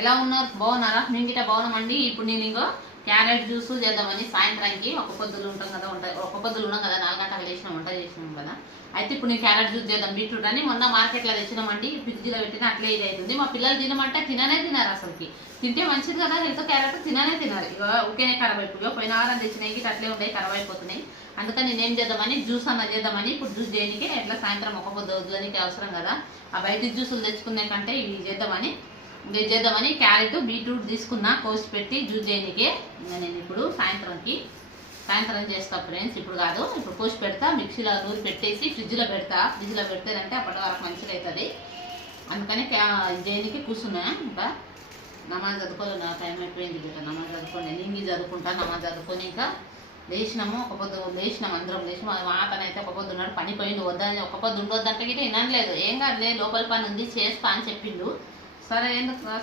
ఎలా ఉన్నారు? బాగున్నారా? మేము గిట్ట బాగున్నామండి. ఇప్పుడు నేను ఇంకో క్యారెట్ జ్యూస్ చేద్దామని సాయంత్రానికి ఒక పొద్దులు ఉంటాం కదా, ఒక పొద్దులు ఉన్నాం కదా, 4 గంటలకు లేచినాం, వంట చేసినాం కదా. అయితే ఇప్పుడు నేను క్యారెట్ జ్యూస్ చేద్దాం. బీట్రూట్ అని మొన్న మార్కెట్లో తెచ్చినామండి, ఫ్రిడ్జ్లో పెట్టిన అట్లే ఇది అవుతుంది. మా పిల్లలు తినమంటే తిననే తినారు. అసలుకి తింటే మంచిది కదా హెల్త్, క్యారెట్ తిననే తినారు. ఇక ఊకేనే ఖరాబ్ అయిపోయి పోయిన వారం తెచ్చినాయి అట్లే ఉన్నాయి, ఖరాబ్ అయిపోతున్నాయి. అందుకని నేనేం చేద్దామని జ్యూస్ అన్న చేద్దామని ఇప్పుడు జ్యూస్ చేయడానికి ఎట్లా సాయంత్రం ఒక పొద్దు వద్దులనికి అవసరం కదా, ఆ బయట జ్యూసులు తెచ్చుకునే కంటే ఇవి చేద్దామని క్యారెట్ బీట్రూట్ తీసుకున్నా, కోసి పెట్టి జ్యూస్ చేయడానికి. ఇంకా నేను ఇప్పుడు సాయంత్రం చేస్తా ఫ్రెండ్స్. ఇప్పుడు కాదు, ఇప్పుడు కోసి పెడతా, మిక్సీలో నూరి పెట్టేసి ఫ్రిడ్జ్లో పెడితేనంటే అప్పటి వరకు మంచిగా అవుతుంది. అందుకని చేయడానికి కూర్చున్నా. ఇంకా నమాజ్ చదువుకోవాలి, నా టైం అయిపోయింది కదా. నమాజ్ చదువుకోండి, నేను చదువుకుంటా. నమాజ్ చదువుకొని ఇంకా లేచినాము, ఒక పొద్దు లేచినాము, అందరం లేచినాము. మా అతనైతే ఒక పొద్దు ఉన్నాడు, పని పోయిండు. వద్దని ఒక పొద్దు ఉండొద్దంటే గిట్ట వినలేదు. ఏం కాదులే, లోపల పని ఉంది చేస్తా అని చెప్పిండు.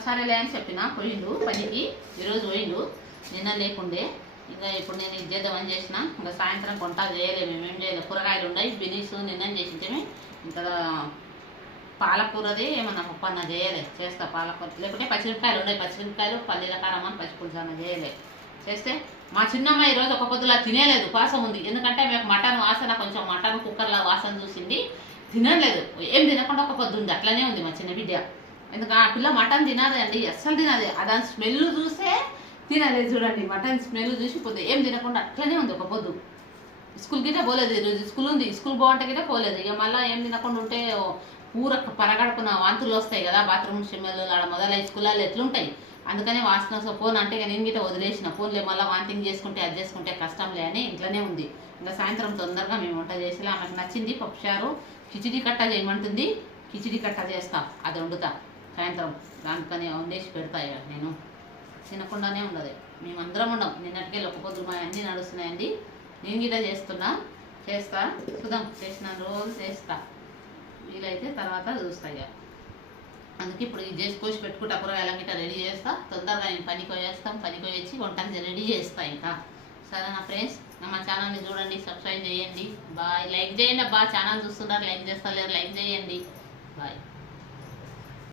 సరేలే అని చెప్పిన. పోయిండు పనికి, ఈరోజు పోయిండు, నిన్న లేకుండే. ఇంకా ఇప్పుడు నేను ఇది చేద్దామని చేసిన. ఇంకా సాయంత్రం కొంటా చేయలేము, మేమేం చేయలేము. కూరగాయలు ఉన్నాయి, బినీస్ నిన్న చేసింటే. ఇంకా పాలకూరది ఏమన్నా పన్న చేయలే, చేస్తా పాలకూర. లేకుంటే పచ్చిమిరపకాయలు ఉన్నాయి, పచ్చిమిరపకాయలు పల్లీల కారం అని పచ్చిపులుసు అన్న చేయలే. చేస్తే మా చిన్నమ్మ ఈరోజు ఒక పొద్దులా తినేలేదు, ఉపాసం ఉంది. ఎందుకంటే మేము మటన్ వాసన, కొంచెం మటన్ కుక్కర్లో వాసన చూసింది, తినలేదు. ఏం తినకుండా ఒక పొద్దు ఉంది, అట్లనే ఉంది మా చిన్న బిడ్డ. ఎందుకంటే ఆ పిల్ల మటన్ తినదే అండి, అస్సలు తినదే. దాని స్మెల్ చూసే తినలేదు. చూడండి, మటన్ స్మెల్ చూసి పొద్దు ఏం తినకుండా అట్లనే ఉంది ఒక పొద్దు. స్కూల్ గిట్టే పోలేదు, ఈరోజు స్కూల్ ఉంది. స్కూల్ బాగుంటే గిట్టే పోలేదు. ఇక మళ్ళీ ఏం తినకుండా ఉంటే ఊర పరగడుపున వాంతులు వస్తాయి కదా, బాత్రూమ్ స్మెల్ ఆడ మొదలై స్కూల్లో ఎట్లుంటాయి. అందుకనే వాసన ఫోన్ అంటే నేను గిట్ట వదిలేసిన. ఫోన్లే మళ్ళీ వాంతింగ్ చేసుకుంటే అది చేసుకుంటే కష్టంలే అని ఇంట్లోనే ఉంది. ఇంకా సాయంత్రం తొందరగా మేము వంట చేసేలా. ఆమెకు నచ్చింది పప్పుచారు, కిచిడి కట్ట చేయమంటుంది. కిచిడి కట్ట చేస్తా, అది వండుతా సాయంత్రం. దానికని వండేసి పెడతా. ఇక నేను తినకుండానే ఉండదు, మేమందరం ఉండం. నిన్నటికెళ్ళి ఒక పొద్దు మా అన్నీ నడుస్తున్నాయండి. నేను గిట్ట చేస్తా చూద్దాం, చేసిన రోజు చేస్తా. వీలైతే తర్వాత చూస్తా. ఇక అందుకే ఇప్పుడు ఇది చేసి కోసి పెట్టుకుంటా, కూరగాయల గిట్ట రెడీ చేస్తా. తొందరగా నేను పనికి వచ్చి వంటకి రెడీ చేస్తా. ఇంకా సరేనా ఫ్రెండ్స్, మా ఛానల్ని చూడండి, సబ్స్క్రైబ్ చేయండి. బాయ్. లైక్ చేయండి అబ్బా, ఛానల్ చూస్తున్నారు, లైక్ చేస్తలేరు, లైక్ చేయండి. బాయ్.